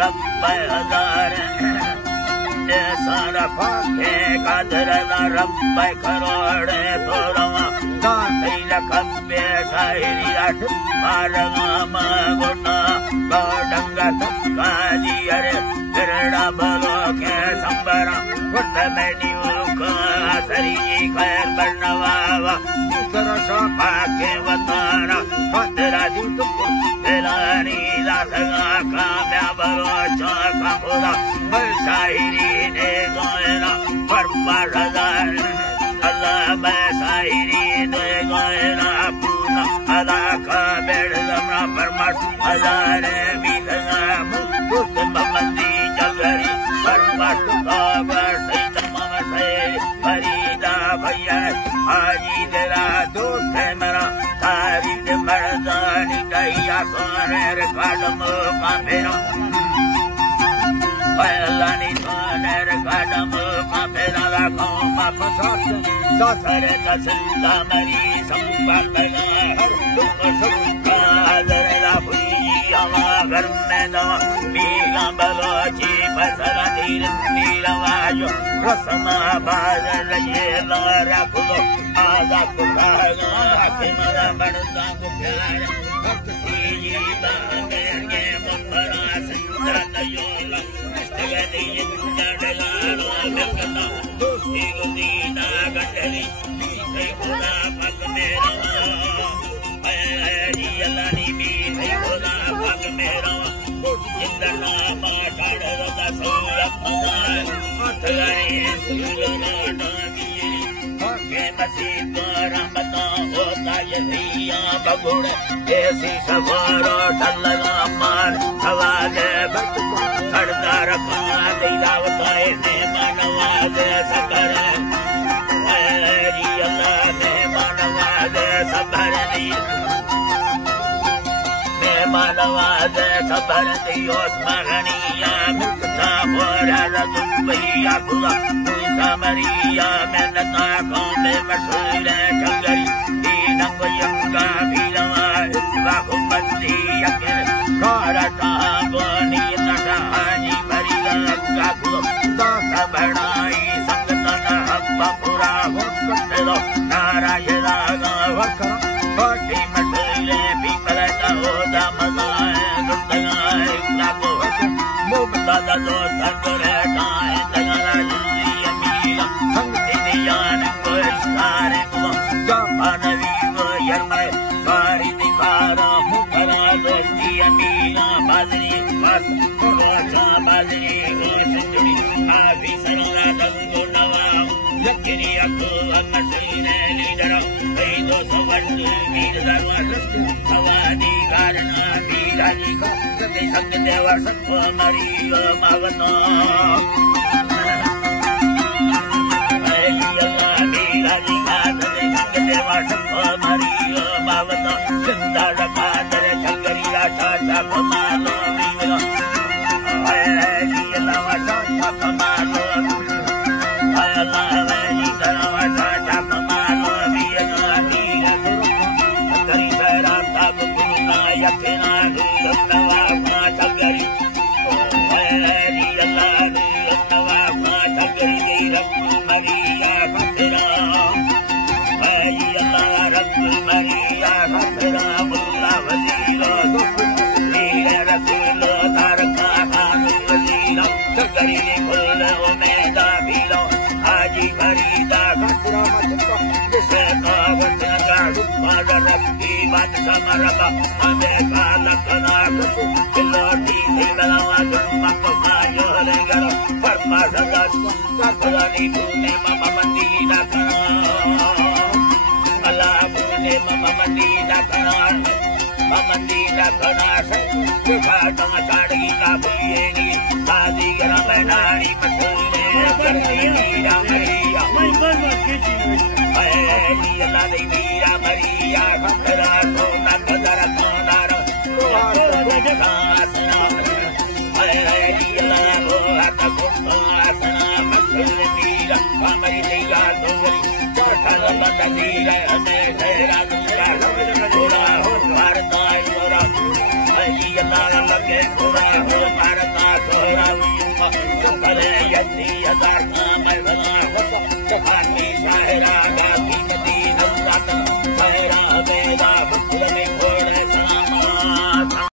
रब हजार सारा फाके कादर रब करोड़ तोरवा काई लखबे शायरी आठ मारगामा गुना गौडंगा काजी अरे तेरा भलो के संबरा गुट में न्यूका सरी खैर बनवावा दूसरा शोभा के बताना तेरा दूत तेरानी दासगा कामयाब रोचा कामुदा शायरी ने गायना पर हजार अल्लाह मैं शायरी ने गायना पूना अल्लाह का बेड़ जमना परमाश हजार बीतना मुस्त ममंदी जगरी परमाश का बरसई तमाम से फरीदा भैया हाजी तेरा दोस्त है मेरा तारीफ मर्दानी दैया सोने रे कादम का मेरा Bailani soner kadam mapena la koma pasat sasare kasinda mari sampatana har sukha adare la bhiya gar mein na meera balochi pasara nira vajo rasma badal ye la rakho aza kuhana akhira barda kuhana bhakti da merge mara sindra yola ऐसी सवारो ठल्ला मार हवाले हरदार दिलावताए ने मनवाद सबर अल्लाह ने मनवाद सबर ने मनवाद सबर दियो स्मरणिया मुक्ता मोरा दुबैया खुदा समरिया में नता को में मशहूर चंगरी दीनक यंगा भीलवा बाहु बंदी अकेले कारता बोनी नटानी भरी लगा खुदा दाता बनाई संगतन हब्बा पूरा हो कटलो नारायणा वकर बाटी मसले पीपल का होदा मजाए गुटगाए लागो मुबता दो सकरे टाए तगला यमीला संगति दियान को सारे को जापानवी को यरमे सारी दिखारा मुखरा दोस्ती यमीला बादरी मस राजा बादरी को संजनी आवी सरोना दंगो नवा लकरी अको अमसीने लीडर कई दो सवन वीर दरवाज सवादी कारणा वीराजी को सते संग देवा सत्व मरियो मावनो वीराजी का सते संग देवा सत्व मरियो मावनो जिंदा रखा तेरे चंगरिया चाचा पमालो वीरो अल्लाह चाचा पमालो अल्लाह वली करवा चाचा पमालो वीरो नीला करी सरा तब गुना यतना गुनवा मा चंगरी अल्लाह गुनवा मा चंगरी रब मरिया खतरा अल्लाह रब मरिया खतरा मुल्ला वजीरो नीला रसूल तारका खान वजीरो चंगरी बोल उमेदा भीलो हाजी फरीदा खतरा मचका से कागज का रुपा रब्बी बात समरबा हमें सालकना कुसु किलोटी दिलवा दुमा को मायो रे गर परमा सदास सकलानी तूने मम मंदीना करा अल्लाह तूने मम मंदीना करा मंदीना करा से दुखा तम साड़ी का बुएनी शादी गरा मैदानी मसूने करती मीरा मरिया अल्लाह दे मीरा मरिया खतरा सोना कदर सोनार आसना अल्लाह हो आता कुतो आसना मसूल मीरा हमारी निगाह डोंगरी चढ़ल बदनीरा हमें तेरा दुआ थोड़ा हो भारत मोरा अल्लाह लगे थोड़ा हो भारत شكر يدي يدار ما يفضل شكر في شاهرة